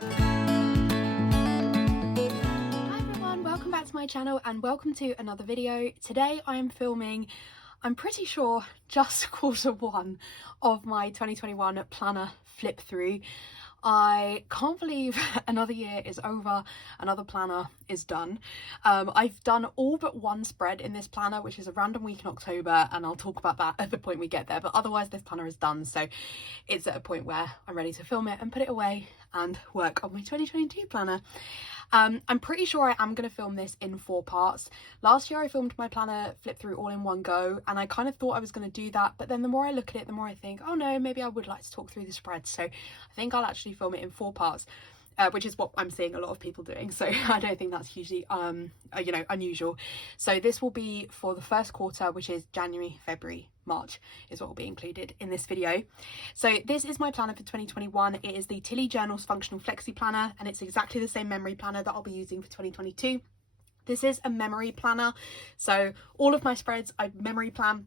Hi everyone, welcome back to my channel and welcome to another video. Today I am filming, I'm pretty sure, just quarter one of my 2021 planner flip through. I can't believe another year is over, another planner is done. I've done all but one spread in this planner, which is a random week in October, and I'll talk about that at the point we get there, but otherwise this planner is done, so it's at a point where I'm ready to film it and put it away and work on my 2022 planner. I'm pretty sure I am going to film this in 4 parts. Last year I filmed my planner flip through all in one go, and I kind of thought I was going to do that, but then the more I look at it, the more I think, oh no, maybe I would like to talk through the spread. So I think I'll actually film it in 4 parts. Which is what I'm seeing a lot of people doing, so I don't think that's hugely unusual. So this will be for the first quarter, which is January, February, March is what will be included in this video. So this is my planner for 2021. It is the Tilly Journals Functional Flexi Planner, and it's exactly the same memory planner that I'll be using for 2022. This is a memory planner, so all of my spreads I memory plan.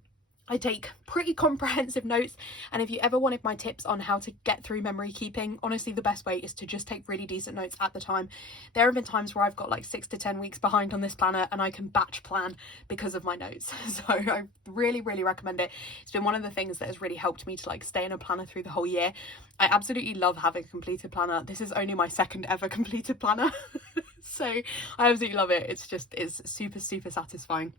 I take pretty comprehensive notes, and if you ever wanted my tips on how to get through memory keeping, honestly the best way is to just take really decent notes at the time. There have been times where I've got like 6 to 10 weeks behind on this planner and I can batch plan because of my notes. So I really recommend it. It's been one of the things that has really helped me to like stay in a planner through the whole year. I absolutely love having a completed planner. This is only my 2nd ever completed planner. So I absolutely love it. It's super satisfying.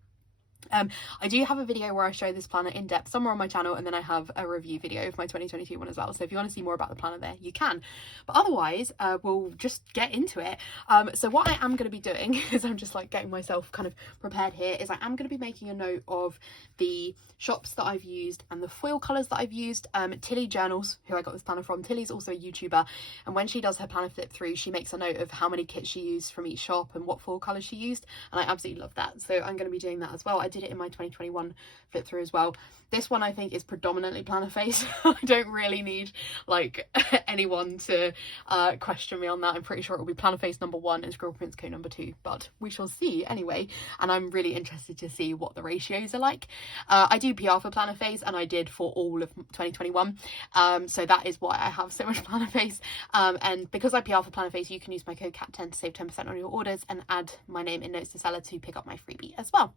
I do have a video where I show this planner in depth somewhere on my channel, and then I have a review video of my 2022 one as well, so if you want to see more about the planner there you can, but otherwise we'll just get into it. So what I am going to be doing is I'm just like getting myself kind of prepared here, is I am going to be making a note of the shops that I've used and the foil colours that I've used. Tilly Journals, who I got this planner from, Tilly's also a YouTuber, and when she does her planner flip through she makes a note of how many kits she used from each shop and what foil colours she used, and I absolutely love that, so I'm going to be doing that as well. I did it in my 2021 flip through as well. This one I think is predominantly planner face. I don't really need like anyone to question me on that. I'm pretty sure it will be planner face number 1 and scribble prints co number 2, but we shall see anyway, and I'm really interested to see what the ratios are like. I do PR for planner face, and I did for all of 2021, so that is why I have so much planner face, and because I PR for planner face you can use my code CAT10 to save 10% on your orders and add my name in notes to seller to pick up my freebie as well.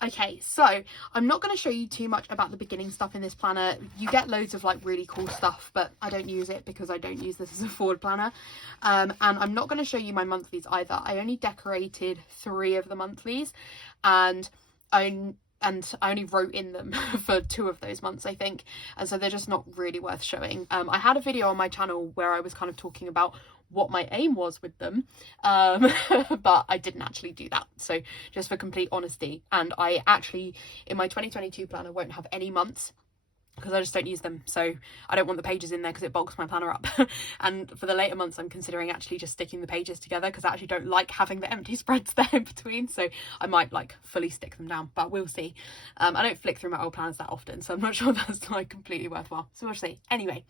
Okay, so I'm not going to show you too much about the beginning stuff in this planner. You get loads of like really cool stuff, but I don't use it because I don't use this as a forward planner, and I'm not going to show you my monthlies either. I only decorated 3 of the monthlies, and I only wrote in them for 2 of those months, I think, and so they're just not really worth showing. I had a video on my channel where I was kind of talking about what my aim was with them, but I didn't actually do that, so just for complete honesty. And I actually in my 2022 planner won't have any months because I just don't use them, so I don't want the pages in there because it bulks my planner up. And for the later months I'm considering actually just sticking the pages together because I actually don't like having the empty spreads there in between, so I might like fully stick them down, but we'll see. I don't flick through my old planners that often, so I'm not sure that's like completely worthwhile, so we'll see. Anyway,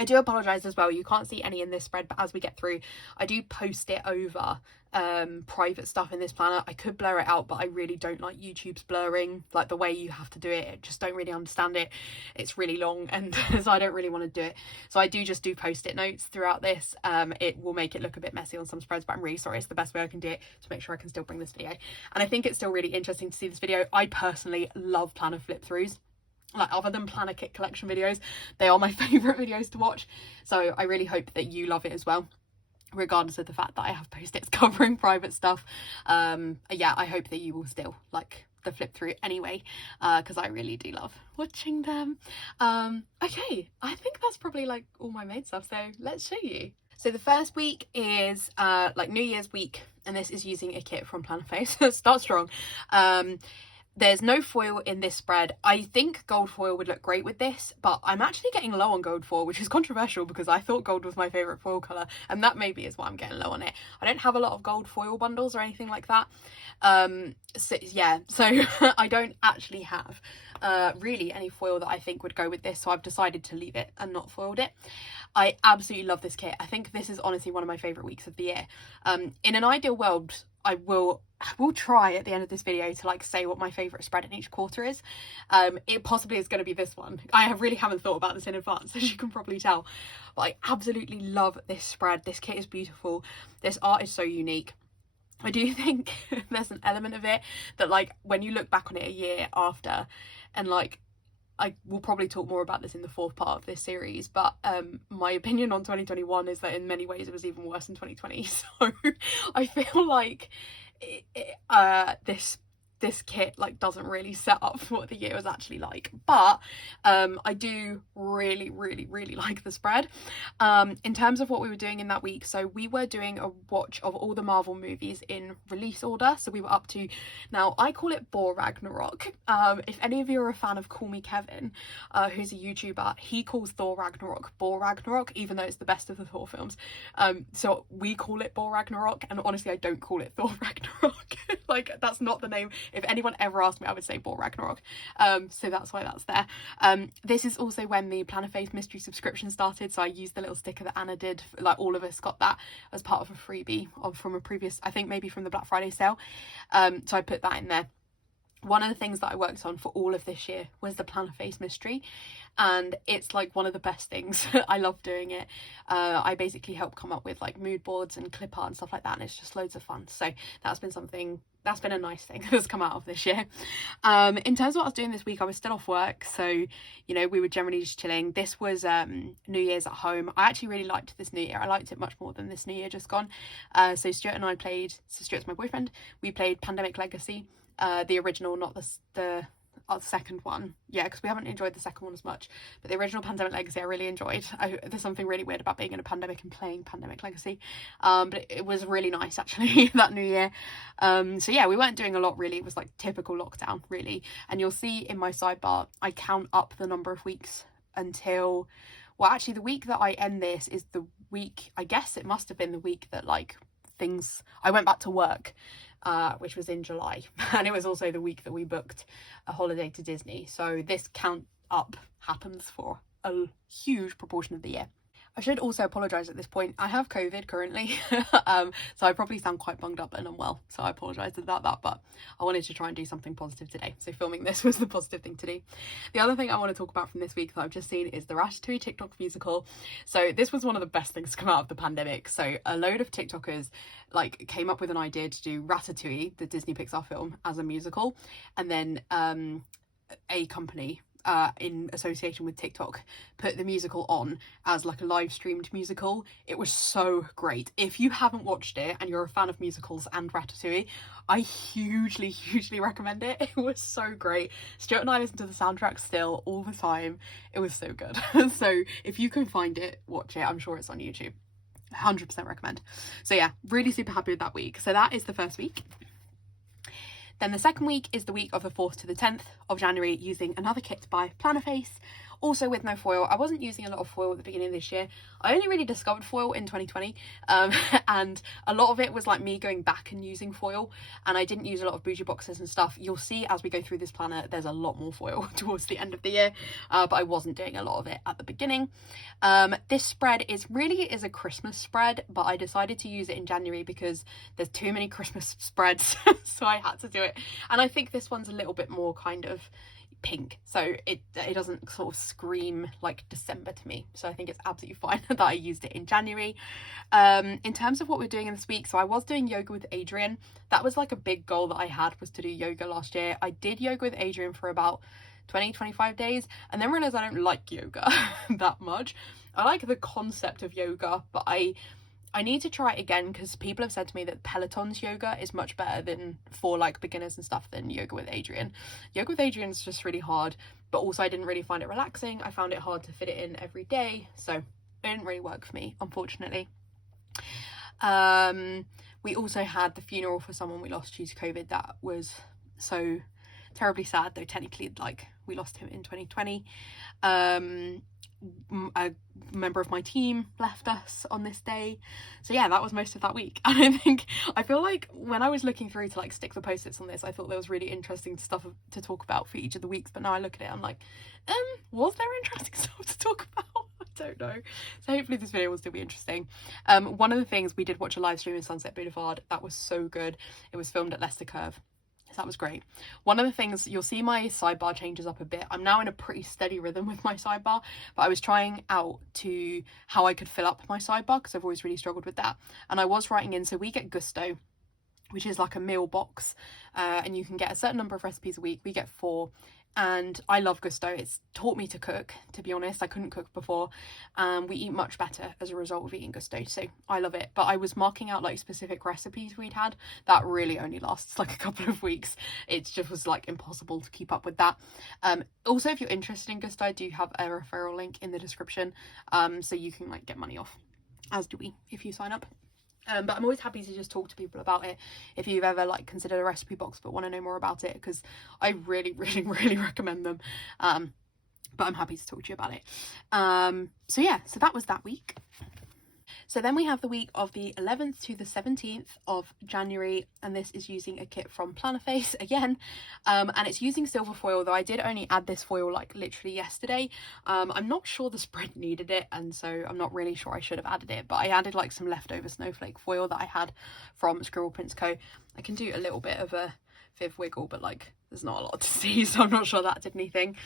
I do apologise as well, you can't see any in this spread, but as we get through I do post it over private stuff in this planner. I could blur it out, but I really don't like YouTube's blurring, like the way you have to do it. I just don't really understand it. It's really long, and so I don't really want to do it, so I do just do post-it notes throughout this. It will make it look a bit messy on some spreads, but I'm really sorry. It's the best way I can do it to make sure I can still bring this video, and I think it's still really interesting to see this video. I personally love planner flip throughs. Like, other than planner kit collection videos, they are my favourite videos to watch, so I really hope that you love it as well, regardless of the fact that I have post-its covering private stuff. Yeah, I hope that you will still like the flip through anyway, because I really do love watching them. Okay, I think that's probably like all my made stuff, so let's show you. So the first week is like New Year's week, and this is using a kit from Planner Face. Start strong. There's no foil in this spread. I think gold foil would look great with this, but I'm actually getting low on gold foil, which is controversial because I thought gold was my favourite foil colour, and that maybe is why I'm getting low on it. I don't have a lot of gold foil bundles or anything like that. So yeah, so I don't actually have really any foil that I think would go with this, so I've decided to leave it and not foiled it. I absolutely love this kit. I think this is honestly one of my favourite weeks of the year. In an ideal world, will try at the end of this video to like say what my favorite spread in each quarter is. It possibly is going to be this one. I really haven't thought about this in advance, as you can probably tell, but I absolutely love this spread. This kit is beautiful. This art is so unique. I do think there's an element of it that like when you look back on it a year after, and like I will probably talk more about this in the fourth part of this series, but my opinion on 2021 is that in many ways it was even worse than 2020. So I feel like this kit like doesn't really set up for what the year was actually like, but I do really like the spread. In terms of what we were doing in that week, so we were doing a watch of all the Marvel movies in release order. So we were up to, now I call it Thor Ragnarok. If any of you are a fan of Call Me Kevin, who's a YouTuber, he calls Thor Ragnarok Thor Ragnarok, even though it's the best of the Thor films. So we call it Thor Ragnarok, and honestly I don't call it Thor Ragnarok. Like, that's not the name. If anyone ever asked me, I would say Thor Ragnarok. So that's why that's there. This is also when the Plan of Faith mystery subscription started, so I used the little sticker that Anna did. Like, all of us got that as part of a freebie from a previous, I think maybe from the Black Friday sale. So I put that in there. One of the things that I worked on for all of this year was the Plan of Faith mystery, and it's like one of the best things. I love doing it. I basically help come up with like mood boards and clip art and stuff like that, and it's just loads of fun. So that's been a nice thing that's come out of this year. In terms of what I was doing this week, I was still off work, so you know, we were generally just chilling. This was New Year's at home. I actually really liked this New Year. I liked it much more than this New Year just gone. So Stuart and I played, so Stuart's my boyfriend, we played Pandemic Legacy. The original, not the second one, yeah, because we haven't enjoyed the second one as much, but the original Pandemic Legacy I really enjoyed. There's something really weird about being in a pandemic and playing Pandemic Legacy, but it was really nice actually that New Year. So yeah, we weren't doing a lot really. It was like typical lockdown really, and you'll see in my sidebar I count up the number of weeks until, well actually the week that I end this is the week, I guess it must have been the week that like I went back to work, which was in July, and it was also the week that we booked a holiday to Disney. So this count up happens for a huge proportion of the year. I should also apologise at this point. I have COVID currently, so I probably sound quite bunged up and unwell, so I apologise about that, but I wanted to try and do something positive today, so filming this was the positive thing to do. The other thing I want to talk about from this week that I've just seen is the Ratatouille TikTok musical. So this was one of the best things to come out of the pandemic. So a load of TikTokers like came up with an idea to do Ratatouille, the Disney Pixar film, as a musical, and then a company in association with TikTok put the musical on as like a live streamed musical. It was so great. If you haven't watched it and you're a fan of musicals and Ratatouille, I hugely recommend it. It was so great. Stuart and I listen to the soundtrack still all the time. It was so good. So if you can find it, watch it. I'm sure it's on YouTube. 100% recommend. So yeah, really super happy with that week. So that is the first week. Then the second week is the week of the 4th to the 10th of January, using another kit by Plan of Faith, also with no foil. I wasn't using a lot of foil at the beginning of this year. I only really discovered foil in 2020, and a lot of it was like me going back and using foil, and I didn't use a lot of bougie boxes and stuff. You'll see as we go through this planner there's a lot more foil towards the end of the year, but I wasn't doing a lot of it at the beginning. This spread is a Christmas spread, but I decided to use it in January because there's too many Christmas spreads, so I had to do it. And I think this one's a little bit more kind of pink, so it doesn't sort of scream like December to me, so I think it's absolutely fine that I used it in January. In terms of what we're doing in this week, so I was doing yoga with Adrian. That was like a big goal that I had, was to do yoga last year. I did yoga with Adrian for about 20-25 days and then realized I don't like yoga that much. I like the concept of yoga, but I need to try it again, because people have said to me that Peloton's yoga is much better than for like beginners and stuff than yoga with Adrian. Yoga with Adrian is just really hard, but also I didn't really find it relaxing. I found it hard to fit it in every day, so it didn't really work for me, unfortunately. We also had the funeral for someone we lost due to COVID. That was so terribly sad, though technically like we lost him in 2020. A member of my team left us on this day, so yeah, that was most of that week. And I feel like when I was looking through to like stick the post-its on this, I thought there was really interesting stuff to talk about for each of the weeks, but now I look at it, I'm like, was there interesting stuff to talk about? I don't know. So hopefully this video will still be interesting. One of the things, we did watch a live stream in Sunset Boulevard. That was so good. It was filmed at Leicester Curve. So that was great. One of the things, you'll see my sidebar changes up a bit. I'm now in a pretty steady rhythm with my sidebar, but I was trying out to how I could fill up my sidebar because I've always really struggled with that. And I was writing in, so we get Gusto, which is like a meal box, and you can get a certain number of recipes a week. We get 4, and I love Gusto. It's taught me to cook, to be honest. I couldn't cook before. We eat much better as a result of eating Gusto, so I love it. But I was marking out like specific recipes we'd had. That really only lasts like a couple of weeks. It just was like impossible to keep up with that. Also, if you're interested in Gusto, I do have a referral link in the description, so you can like get money off, as do we, if you sign up. But I'm always happy to just talk to people about it if you've ever like considered a recipe box but want to know more about it, because I really recommend them. But I'm happy to talk to you about it. So yeah, so that was that week. So then we have the week of the 11th to the 17th of January, and this is using a kit from Plannerface again, and it's using silver foil, though I did only add this foil like literally yesterday. I'm not sure the spread needed it, and so I'm not really sure I should have added it, but I added like some leftover snowflake foil that I had from Scribble Prints Co. I can do a little bit of a viv wiggle, but like there's not a lot to see, so I'm not sure that did anything.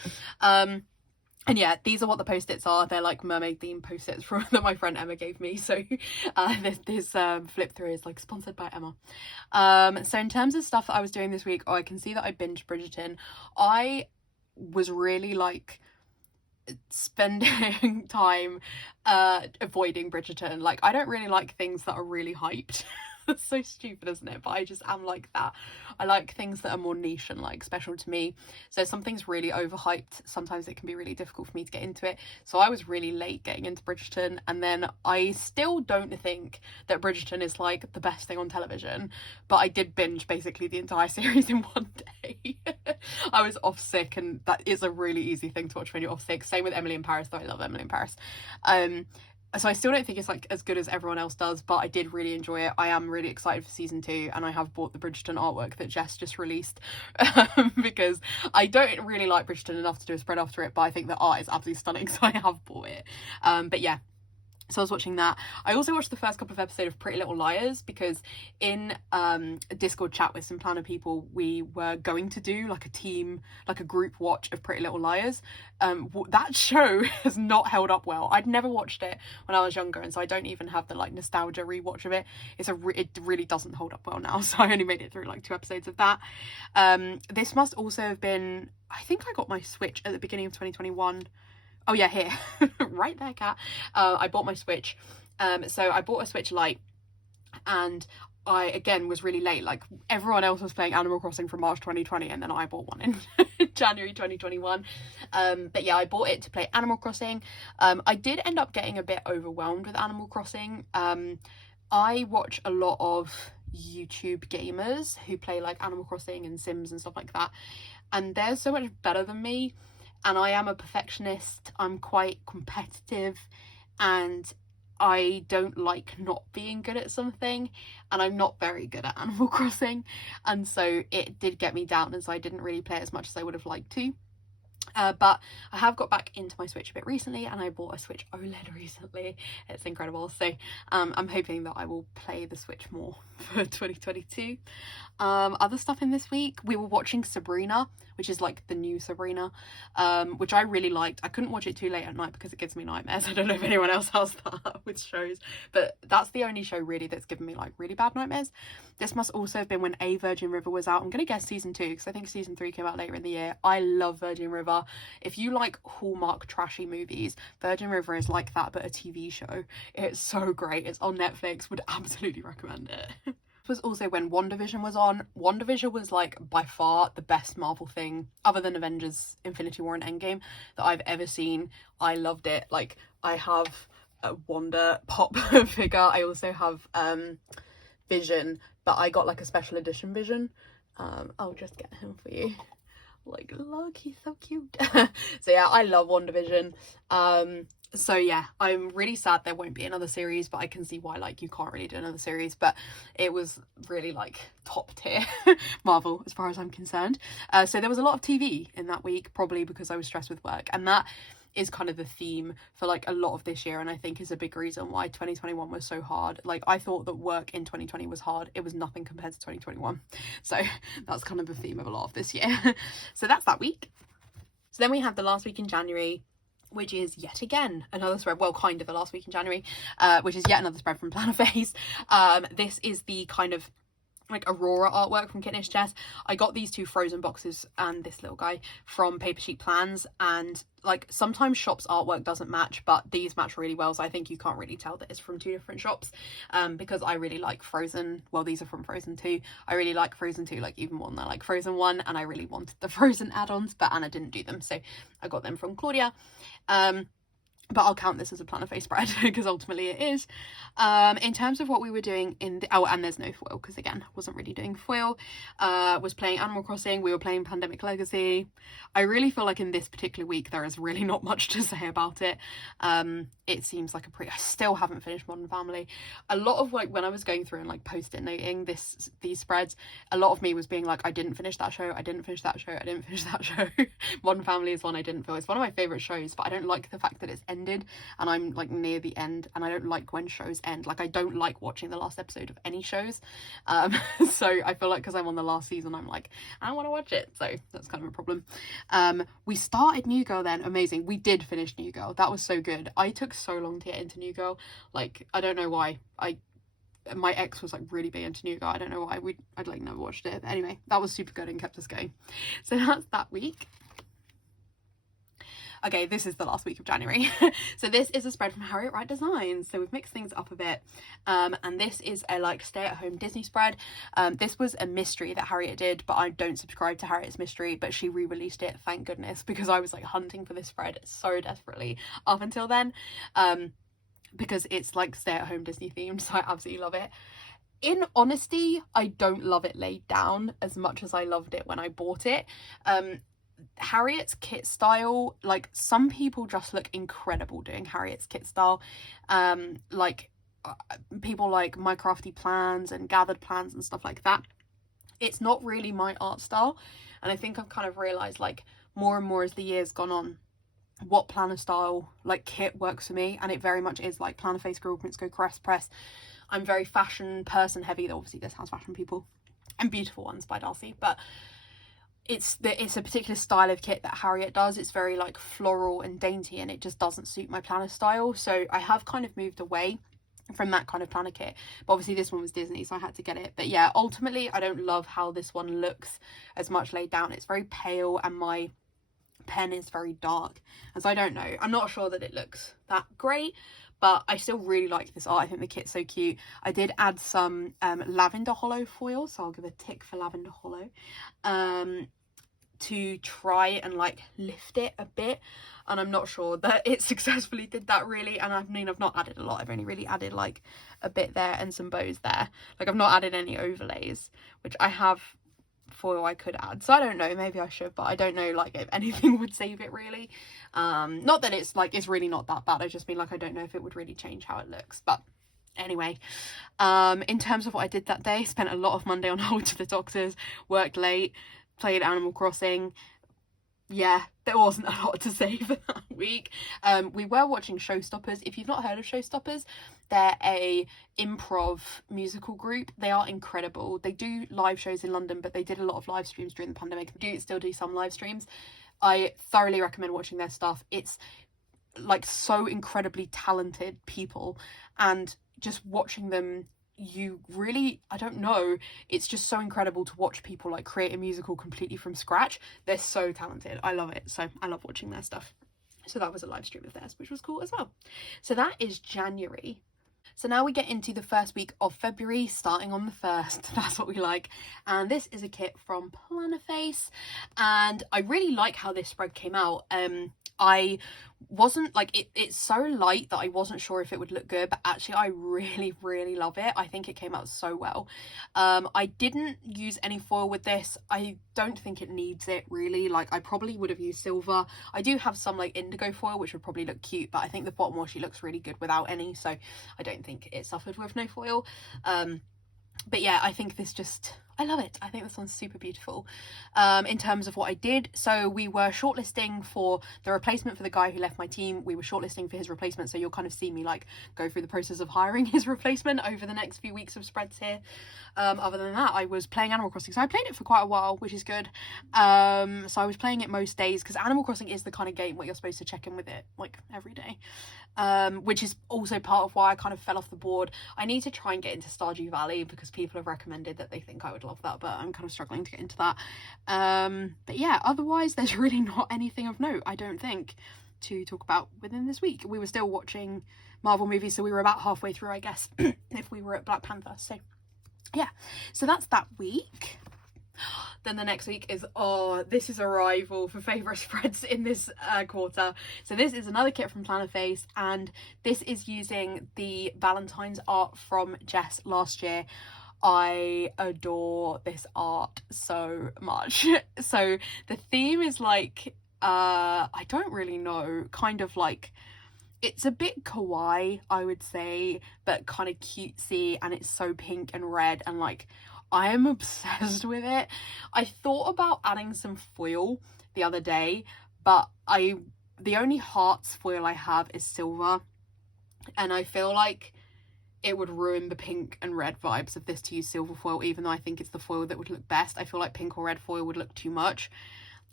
And yeah, these are what the post-its are. They're like mermaid themed post-its that my friend Emma gave me. So this flip through is like sponsored by Emma. So in terms of stuff that I was doing this week, I can see that I binged Bridgerton. I was really like spending time avoiding Bridgerton. Like, I don't really like things that are really hyped. That's so stupid, isn't it? But I just am like that. I like things that are more niche and like special to me. So something's really overhyped, sometimes it can be really difficult for me to get into it. So I was really late getting into Bridgerton, and then I still don't think that Bridgerton is like the best thing on television, but I did binge basically the entire series in one day. I was off sick, and that is a really easy thing to watch when you're off sick. Same with Emily in Paris, though I love Emily in Paris. So I still don't think it's like as good as everyone else does, but I did really enjoy it. I am really excited for season 2, and I have bought the Bridgerton artwork that Jess just released, because I don't really like Bridgerton enough to do a spread after it, but I think the art is absolutely stunning, so I have bought it. But yeah. So I was watching that. I also watched the first couple of episodes of Pretty Little Liars, because in a Discord chat with some planner people, we were going to do like a team, like a group watch of Pretty Little Liars. That show has not held up well. I'd never watched it when I was younger, and so I don't even have the like nostalgia rewatch of it. It really doesn't hold up well now, so I only made it through like 2 episodes of that. This must also have been, I think I got my Switch at the beginning of 2021. Oh yeah, here. Right there, cat. I bought my Switch. So I bought a Switch Lite, and I again was really late. Like, everyone else was playing Animal Crossing from March 2020, and then I bought one in January 2021. But yeah, I bought it to play Animal Crossing. I did end up getting a bit overwhelmed with Animal Crossing. I watch a lot of YouTube gamers who play like Animal Crossing and Sims and stuff like that, and they're so much better than me. And I am a perfectionist. I'm quite competitive, and I don't like not being good at something, and I'm not very good at Animal Crossing, and so it did get me down, and so I didn't really play it as much as I would have liked to. But I have got back into my Switch a bit recently, and I bought a Switch OLED recently. It's incredible. So I'm hoping that I will play the Switch more for 2022. Other stuff in this week, we were watching Sabrina, which is like the new Sabrina, which I really liked. I couldn't watch it too late at night because it gives me nightmares. I don't know if anyone else has that with shows, but that's the only show really that's given me like really bad nightmares. This must also have been when A Virgin River was out. I'm gonna guess season 2, because I think season 3 came out later in the year. I love Virgin River. If you like Hallmark trashy movies, Virgin River is like that, but a TV show. It's so great. It's on Netflix. Would absolutely recommend it. This was also when WandaVision was on. WandaVision was like by far the best Marvel thing, other than Avengers Infinity War and Endgame, that I've ever seen. I loved it. Like, I have a Wanda pop figure. I also have Vision, but I got like a special edition Vision. I'll just get him for you. Like, look, he's so cute. So yeah, I love WandaVision. So yeah, I'm really sad there won't be another series, but I can see why, like, you can't really do another series, but it was really like top tier Marvel as far as I'm concerned. So there was a lot of TV in that week, probably because I was stressed with work, and that is kind of the theme for like a lot of this year, and I think is a big reason why 2021 was so hard. Like, I thought that work in 2020 was hard. It was nothing compared to 2021. So that's kind of the theme of a lot of this year. So that's that week. So then we have the last week in January, which is yet again another spread, well, kind of the last week in January, which is yet another spread from Planner Face. This is the kind of like Aurora artwork from Kitnish Jess. I got these two frozen boxes and this little guy from Paper Sheet Plans, and like sometimes shops artwork doesn't match, but these match really well, so I think you can't really tell that it's from two different shops, because I really like Frozen. Well, these are from Frozen 2. I really like Frozen 2 like even more than I like Frozen 1, and I really wanted the Frozen add-ons, but Anna didn't do them, so I got them from Claudia. But I'll count this as a Planner Face spread because ultimately it is. In terms of what we were doing in the, oh, and there's no foil because again, wasn't really doing foil. Was playing Animal Crossing, we were playing Pandemic Legacy. I really feel like in this particular week there is really not much to say about it. It seems like I still haven't finished Modern Family. A lot of like when I was going through and like post-it noting these spreads, a lot of me was being like, I didn't finish that show, I didn't finish that show, I didn't finish that show. Modern Family is one I didn't feel. It's one of my favourite shows, but I don't like the fact that it's ended and I'm like near the end, and I don't like when shows end. Like, I don't like watching the last episode of any shows, so I feel like because I'm on the last season, I'm like, I want to watch it, so that's kind of a problem. We started New Girl then. Amazing. We did finish New Girl. That was so good. I took so long to get into New Girl. Like, I don't know why. My ex was like really big into New Girl. I don't know why. I'd like never watched it, but anyway, that was super good and kept us going. So that's that week. Okay, this is the last week of January. So this is a spread from Harriet Wright Designs. So we've mixed things up a bit. And this is a like stay-at-home Disney spread. This was a mystery that Harriet did, but I don't subscribe to Harriet's mystery, but she re-released it, thank goodness, because I was like hunting for this spread so desperately up until then. Because it's like stay-at-home Disney themed, so I absolutely love it. In honesty, I don't love it laid down as much as I loved it when I bought it. Harriet's kit style, like, some people just look incredible doing Harriet's kit style. People like My Crafty Plans and Gathered Plans and stuff like that. It's not really my art style, and I think I've kind of realised, like, more and more as the years gone on, what planner style like kit works for me, and it very much is like Planner Face, Girl Prints Go Press. I'm very fashion person heavy, though obviously this has fashion people and Beautiful Ones by Darcy, but it's a particular style of kit that Harriet does. It's very like floral and dainty, and it just doesn't suit my planner style, so I have kind of moved away from that kind of planner kit. But obviously this one was Disney, so I had to get it. But yeah, ultimately I don't love how this one looks as much laid down. It's very pale and my pen is very dark, and so I don't know, I'm not sure that it looks that great, but I still really like this art. I think the kit's so cute. I did add some lavender hollow foil, so I'll give a tick for lavender hollow, to try and like lift it a bit, and I'm not sure that it successfully did that really. And I mean, I've not added a lot, I've only really added like a bit there and some bows there. Like, I've not added any overlays, which I have foil I could add, so I don't know, maybe I should, but I don't know like if anything would save it really. Not that it's like, it's really not that bad, I just mean like I don't know if it would really change how it looks. But anyway, in terms of what I did that day, spent a lot of Monday on hold to the doctors, worked late, played Animal Crossing. Yeah, there wasn't a lot to say for that week. We were watching Showstoppers. If you've not heard of Showstoppers, they're a improv musical group. They are incredible. They do live shows in London, but they did a lot of live streams during the pandemic. They still do some live streams. I thoroughly recommend watching their stuff. It's like so incredibly talented people, and just watching them, you really, I don't know, it's just so incredible to watch people like create a musical completely from scratch. They're so talented. I love it. So I love watching their stuff. So that was a live stream of theirs, which was cool as well. So that is January. So now we get into the first week of February, starting on the 1st. That's what we like. And this is a kit from Planner Face, and I really like how this spread came out. I wasn't like, it's so light that I wasn't sure if it would look good, but actually I really love it. I think it came out so well. I didn't use any foil with this. I don't think it needs it really. Like, I probably would have used silver. I do have some like indigo foil which would probably look cute, but I think the bottom washi looks really good without any, so I don't think it suffered with no foil. But yeah, I think this just, I love it. I think this one's super beautiful. In terms of what I did, so we were shortlisting for the replacement for the guy who left my team. We were shortlisting for his replacement, so you'll kind of see me like go through the process of hiring his replacement over the next few weeks of spreads here. Other than that, I was playing Animal Crossing, so I played it for quite a while, which is good. So I was playing it most days, because Animal Crossing is the kind of game where you're supposed to check in with it like every day, which is also part of why I kind of fell off the board. I need to try and get into Stardew Valley, because people have recommended that they think I would love that, but I'm kind of struggling to get into that. But yeah, otherwise there's really not anything of note, I don't think, to talk about within this week. We were still watching Marvel movies, so we were about halfway through, I guess, if we were at Black Panther. So yeah, so that's that week. Then the next week is, oh, this is a rival for favourite spreads in this quarter. So this is another kit from Plannerface, and this is using the Valentine's art from Jess last year. I adore this art so much. So the theme is like, I don't really know, kind of like, it's a bit kawaii, I would say, but kind of cutesy, and it's so pink and red, and like, I am obsessed with it. I thought about adding some foil the other day, but the only hearts foil I have is silver, and I feel like it would ruin the pink and red vibes of this to use silver foil, even though I think it's the foil that would look best. I feel like pink or red foil would look too much,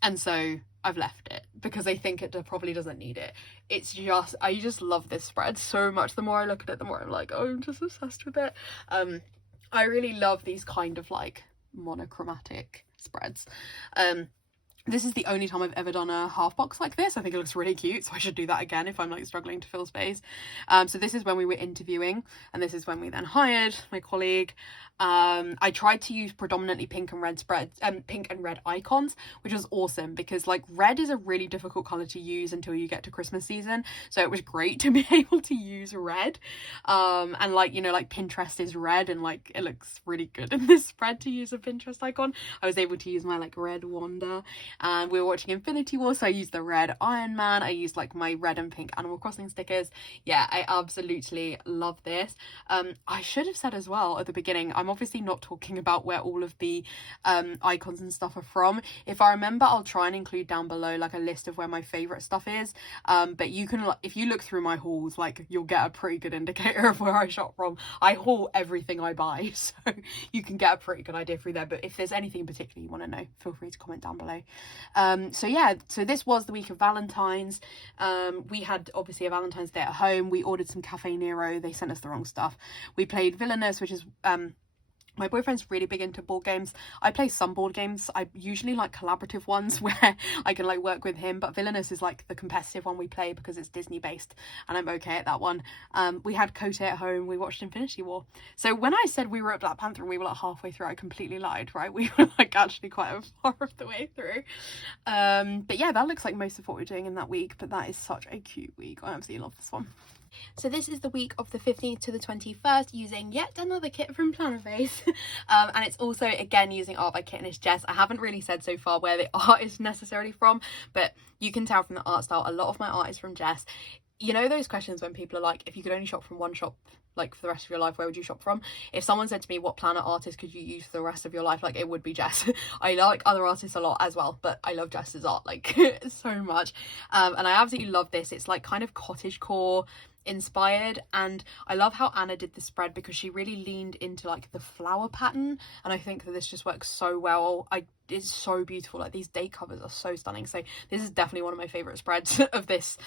and so I've left it because I think it probably doesn't need it. It's just, I just love this spread so much. The more I look at it, the more I'm like, oh, I'm just obsessed with it. I really love these kind of like monochromatic spreads. This is the only time I've ever done a half box like this. I think it looks really cute, so I should do that again if I'm like struggling to fill space. So this is when we were interviewing, and this is when we then hired my colleague. I tried to use predominantly pink and red spreads, pink and red icons, which was awesome, because like red is a really difficult color to use until you get to Christmas season. So it was great to be able to use red. And like, you know, like Pinterest is red, and like it looks really good in this spread to use a Pinterest icon. I was able to use my like red Wanda. And we were watching Infinity War, so I used the red Iron Man. I used like my red and pink Animal Crossing stickers. Yeah, I absolutely love this. I should have said as well at the beginning, I'm obviously not talking about where all of the icons and stuff are from. If I remember, I'll try and include down below like a list of where my favorite stuff is. But you can, if you look through my hauls, like you'll get a pretty good indicator of where I shop from. I haul everything I buy, so you can get a pretty good idea through there. But if there's anything in particular you want to know, feel free to comment down below. So yeah, so this was the week of Valentine's. We had obviously a Valentine's Day at home. We ordered some Cafe Nero. They sent us the wrong stuff. We played Villainous, which is my boyfriend's really big into board games. I play some board games. I usually like collaborative ones where I can like work with him, but Villainous is like the competitive one we play because it's Disney based, and I'm okay at that one. We had Cote at home. We watched Infinity War. So when I said we were at Black Panther and we were like halfway through, I completely lied, right? We were like actually quite a far of the way through. But yeah, that looks like most of what we're doing in that week, but that is such a cute week. I absolutely love this one. So this is the week of the 15th to the 21st, using yet another kit from Plannerface. And it's also again using art by Kit and it's Jess. I haven't really said so far where the art is necessarily from, but you can tell from the art style a lot of my art is from Jess. You know those questions when people are like, if you could only shop from one shop like for the rest of your life, where would you shop from? If someone said to me, what planner artist could you use for the rest of your life, like it would be Jess. I like other artists a lot as well, but I love Jess's art like so much. And I absolutely love this. It's like kind of cottagecore inspired, and I love how Anna did the spread because she really leaned into like the flower pattern, and I think that this just works so well. It's so beautiful. Like these date covers are so stunning. So this is definitely one of my favorite spreads of this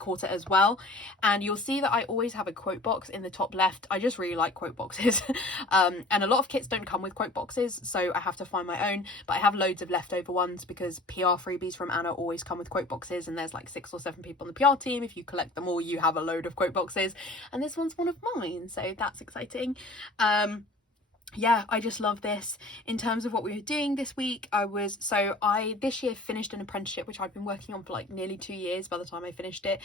quarter as well. And you'll see that I always have a quote box in the top left. I just really like quote boxes. And a lot of kits don't come with quote boxes, so I have to find my own, but I have loads of leftover ones because PR freebies from Anna always come with quote boxes, and there's like 6 or 7 people on the PR team. If you collect them all, you have a load of quote boxes, and this one's one of mine, so that's exciting. Yeah, I just love this. In terms of what we were doing this week, I this year finished an apprenticeship which I've been working on for like nearly 2 years by the time I finished it,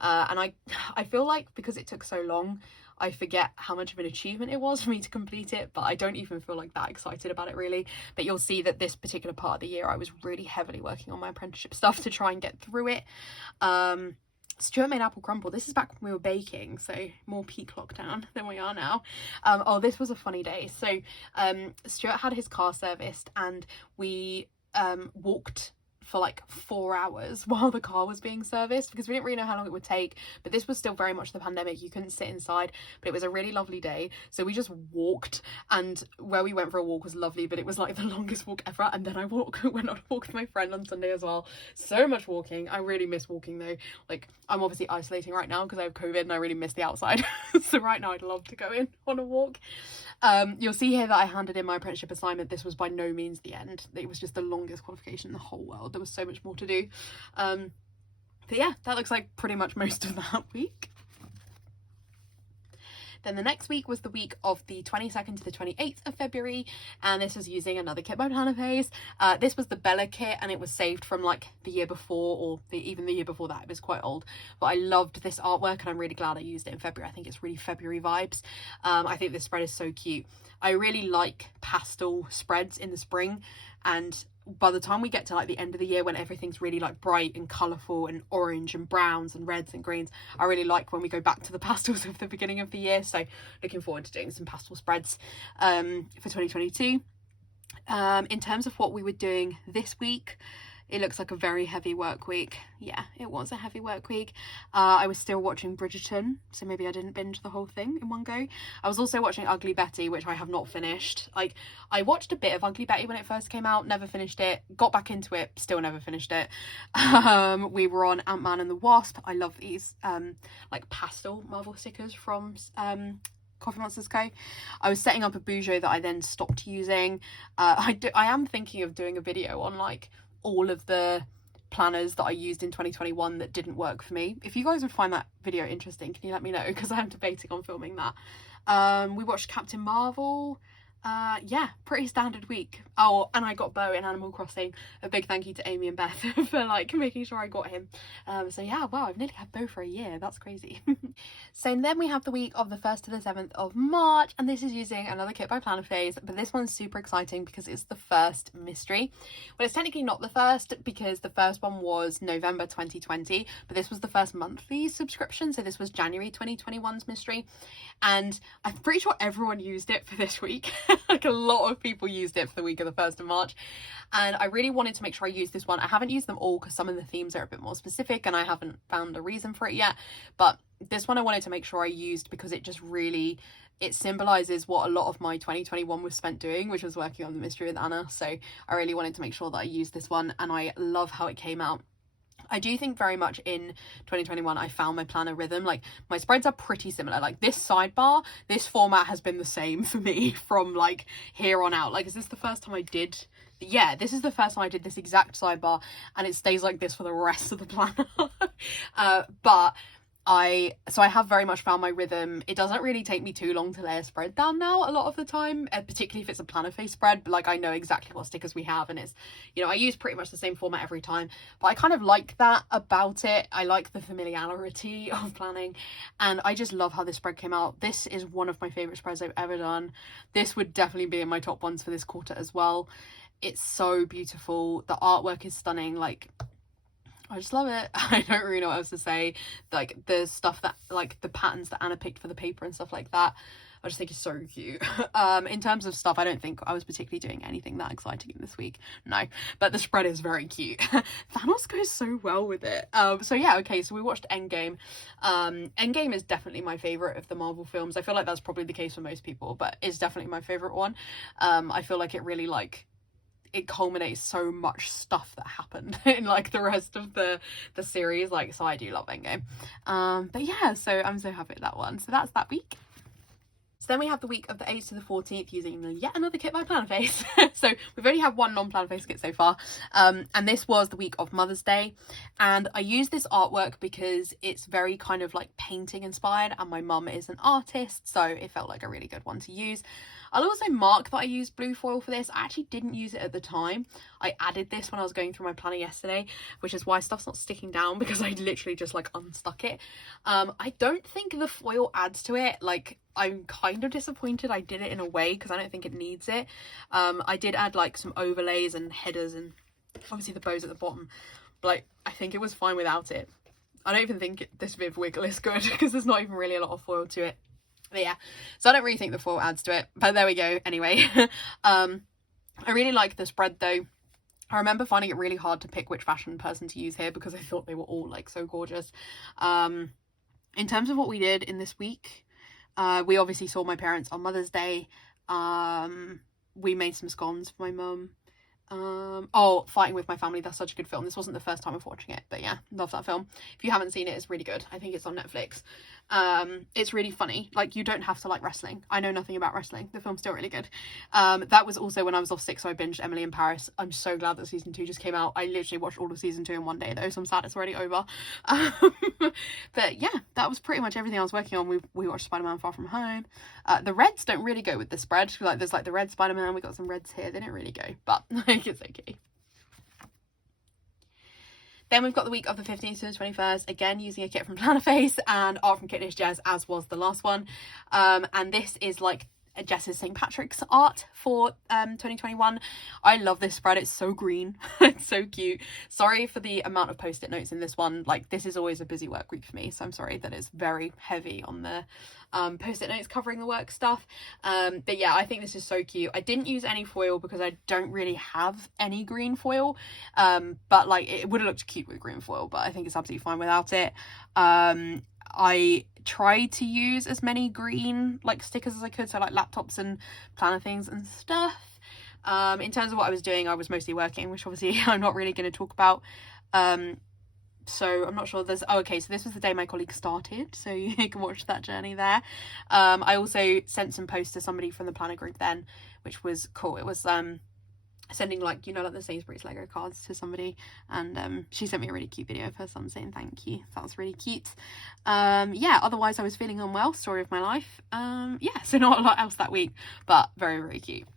and I feel like because it took so long, I forget how much of an achievement it was for me to complete it, but I don't even feel like that excited about it really. But you'll see that this particular part of the year I was really heavily working on my apprenticeship stuff to try and get through it. Stuart made apple crumble. This is back when we were baking, so more peak lockdown than we are now. Oh, this was a funny day. So Stuart had his car serviced, and we walked for like 4 hours while the car was being serviced, because we didn't really know how long it would take. But this was still very much the pandemic, you couldn't sit inside, but it was a really lovely day, so we just walked. And where we went for a walk was lovely, but it was like the longest walk ever. And then I went on a walk with my friend on Sunday as well. So much walking. I really miss walking though. Like, I'm obviously isolating right now because I have COVID and I really miss the outside. So right now I'd love to go in on a walk. You'll see here that I handed in my apprenticeship assignment. This was by no means the end. It was just the longest qualification in the whole world. There was so much more to do. But yeah, that looks like pretty much most of that week. Then the next week was the week of the 22nd to the 28th of February, and this was using another kit by Planner Phase. This was the Bella kit, and it was saved from like the year before, or even the year before that. It was quite old, but I loved this artwork and I'm really glad I used it in February. I think it's really February vibes. I think this spread is so cute. I really like pastel spreads in the spring, and by the time we get to like the end of the year, when everything's really like bright and colourful and orange and browns and reds and greens, I really like when we go back to the pastels of the beginning of the year. So looking forward to doing some pastel spreads for 2022. In terms of what we were doing this week, it looks like a very heavy work week. Yeah, it was a heavy work week. I was still watching Bridgerton, so maybe I didn't binge the whole thing in one go. I was also watching Ugly Betty, which I have not finished. Like, I watched a bit of Ugly Betty when it first came out, never finished it. Got back into it, still never finished it. We were on Ant-Man and the Wasp. I love these like pastel Marvel stickers from Coffee Monsters Co. I was setting up a Bujo that I then stopped using. I am thinking of doing a video on like all of the planners that I used in 2021 that didn't work for me. If you guys would find that video interesting, can you let me know, because I'm debating on filming that. We watched Captain Marvel. Yeah, pretty standard week. Oh, and I got Bo in Animal Crossing. A big thank you to Amy and Beth for like making sure I got him. So yeah, wow, I've nearly had Bo for a year. That's crazy. So then we have the week of the 1st to the 7th of March, and this is using another kit by Planner Phase, but this one's super exciting because it's the first mystery. Well, it's technically not the first, because the first one was November 2020, but this was the first monthly subscription, so this was January 2021's mystery, and I'm pretty sure everyone used it for this week. Like, a lot of people used it for the week of the 1st of March, and I really wanted to make sure I used this one. I haven't used them all because some of the themes are a bit more specific and I haven't found a reason for it yet, but this one I wanted to make sure I used because it just really, it symbolises what a lot of my 2021 was spent doing, which was working on the mystery with Anna. So I really wanted to make sure that I used this one, and I love how it came out. I do think very much in 2021 I found my planner rhythm. Like, my spreads are pretty similar. Like, this sidebar, this format has been the same for me from like here on out. Like, is this the first time I did? Yeah, this is the first time I did this exact sidebar, and it stays like this for the rest of the planner. But I have very much found my rhythm. It doesn't really take me too long to lay a spread down now a lot of the time, particularly if it's a Planner Phase spread. But like, I know exactly what stickers we have, and it's, you know, I use pretty much the same format every time, but I kind of like that about it. I like the familiarity of planning, and I just love how this spread came out. This is one of my favorite spreads I've ever done. This would definitely be in my top ones for this quarter as well. It's so beautiful. The artwork is stunning. Like, I just love it. I don't really know what else to say. Like, the stuff that, like, the patterns that Anna picked for the paper and stuff like that, I just think it's so cute. In terms of stuff, I don't think I was particularly doing anything that exciting in this week. No, but the spread is very cute. Thanos goes so well with it. So yeah, okay, so we watched Endgame. Endgame is definitely my favourite of the Marvel films. I feel like that's probably the case for most people, but it's definitely my favourite one. I feel like it really, like, it culminates so much stuff that happened in like the rest of the series. Like, so I do love Endgame. But yeah, so I'm so happy with that one. So that's that week. So then we have the week of the 8th to the 14th using yet another kit by Planner Phase. So we've only had one non-Planner Phase kit so far. And this was the week of Mother's Day. And I used this artwork because it's very kind of like painting inspired, and my mum is an artist, so it felt like a really good one to use. I'll also mark that I used blue foil for this. I actually didn't use it at the time. I added this when I was going through my planner yesterday, which is why stuff's not sticking down, because I literally just like unstuck it. I don't think the foil adds to it. Like, I'm kind of disappointed I did it in a way, because I don't think it needs it. I did add like some overlays and headers and obviously the bows at the bottom, but like, I think it was fine without it. I don't even think this Viv wiggle is good because there's not even really a lot of foil to it. But yeah, so I don't really think the foil adds to it, but there we go. Anyway, I really like the spread though. I remember finding it really hard to pick which fashion person to use here because I thought they were all like so gorgeous. In terms of what we did in this week, we obviously saw my parents on Mother's Day. We made some scones for my mum. Oh, Fighting with My Family, that's such a good film. This wasn't the first time of watching it, but yeah, love that film. If you haven't seen it, it's really good. I think it's on Netflix. It's really funny. Like, you don't have to like wrestling. I know nothing about wrestling. The film's still really good. That was also when I was off sick, so I binged Emily in Paris. I'm so glad that season 2 just came out. I literally watched all of season 2 in one day though, so I'm sad it's already over. But yeah, that was pretty much everything I was working on. We watched Spider-Man Far From Home. The reds don't really go with the spread. Like, there's like the red Spider-Man, we got some reds here. They don't really go, but like, it's okay. Then we've got the week of the 15th to the 21st, again using a kit from Plannerface and art from Kit Jess, as was the last one. And this is like Jess's St. Patrick's art for 2021. I love this spread. It's so green. It's so cute. Sorry for the amount of post-it notes in this one. Like, this is always a busy work week for me, so I'm sorry that it's very heavy on the post-it notes covering the work stuff. But yeah, I think this is so cute. I didn't use any foil because I don't really have any green foil, but like, it would have looked cute with green foil, but I think it's absolutely fine without it. I tried to use as many green like stickers as I could, so like laptops and planner things and stuff. In terms of what I was doing, I was mostly working, which obviously I'm not really going to talk about. So I'm not sure. Okay, so this was the day my colleague started, so you can watch that journey there. I also sent some posts to somebody from the planner group then, which was cool. It was sending like, you know, like the Sainsbury's Lego cards to somebody, and she sent me a really cute video of her son saying thank you. That was really cute. Yeah, otherwise I was feeling unwell, story of my life. Yeah, so not a lot else that week, but very, very cute.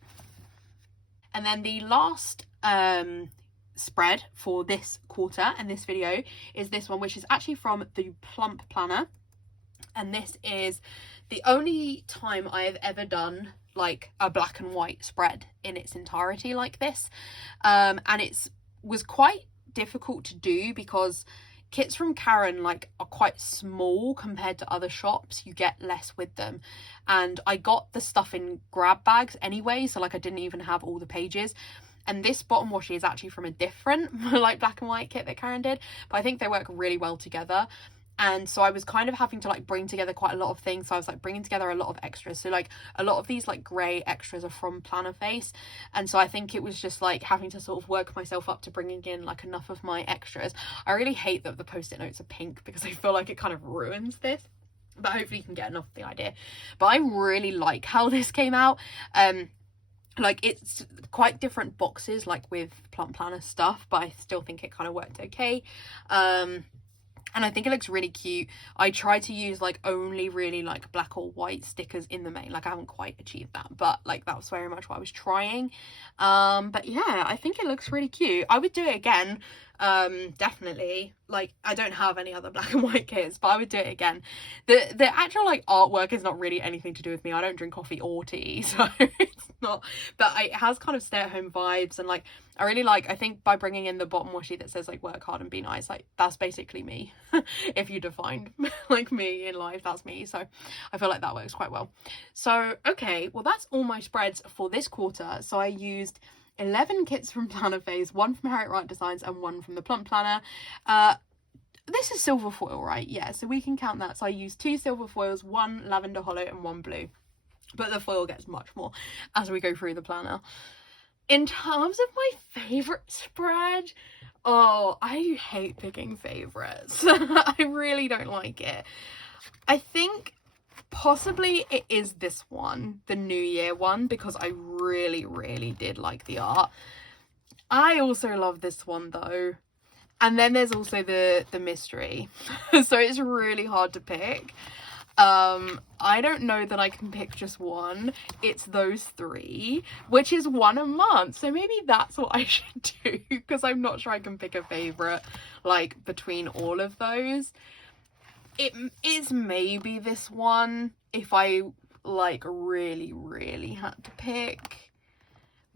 And then the last spread for this quarter and this video is this one, which is actually from the Plump Planner, and this is the only time I have ever done like a black and white spread in its entirety like this, and it was quite difficult to do because kits from Karen like are quite small compared to other shops. You get less with them, and I got the stuff in grab bags anyway, so like I didn't even have all the pages. And this bottom washi is actually from a different like black and white kit that Karen did, but I think they work really well together. And so I was kind of having to like bring together quite a lot of things. So I was like bringing together a lot of extras. So like a lot of these like grey extras are from Plannerface. And so I think it was just like having to sort of work myself up to bringing in like enough of my extras. I really hate that the post-it notes are pink because I feel like it kind of ruins this. But hopefully you can get enough of the idea. But I really like how this came out. Like, it's quite different boxes like with Plump Planner stuff, but I still think it kind of worked okay. And I think it looks really cute. I tried to use like only really like black or white stickers in the main. Like, I haven't quite achieved that, but like that was very much what I was trying. But yeah, I think it looks really cute. I would do it again. Definitely. Like, I don't have any other black and white kits, but I would do it again. The actual like artwork is not really anything to do with me. I don't drink coffee or tea, so it's not, but it has kind of stay-at-home vibes, and like I really like, I think by bringing in the bottom washi that says like work hard and be nice, like that's basically me. If you defined like me in life, that's me. So I feel like that works quite well. So okay, well that's all my spreads for this quarter. So I used 11 kits from Plannerface, 1 from Harriet Wright Designs and 1 from the Plump Planner. This is silver foil, right? Yeah, so we can count that. So I used 2 silver foils, 1 lavender hollow and 1 blue, but the foil gets much more as we go through the planner. In terms of my favourite spread, oh, I hate picking favourites. I really don't like it. I think possibly it is this one, the New Year one, because I really, really did like the art. I also love this one though. And then there's also the mystery. So it's really hard to pick. I don't know that I can pick just one. It's those 3, which is 1 a month. So maybe that's what I should do, because I'm not sure I can pick a favourite like between all of those. It is maybe this one if I like really, really had to pick.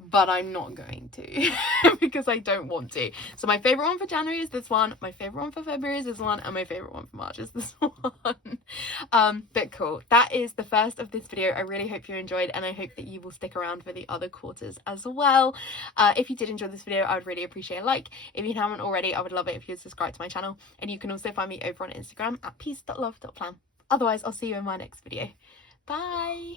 but I'm not going to because I don't want to. So my favourite one for January is this one, my favourite one for February is this one, and my favourite one for March is this one. But cool, that is the first of this video. I really hope you enjoyed, and I hope that you will stick around for the other quarters as well. If you did enjoy this video, I would really appreciate a like. If you haven't already, I would love it if you would subscribe to my channel, and you can also find me over on Instagram at peace.love.plan. Otherwise, I'll see you in my next video. Bye!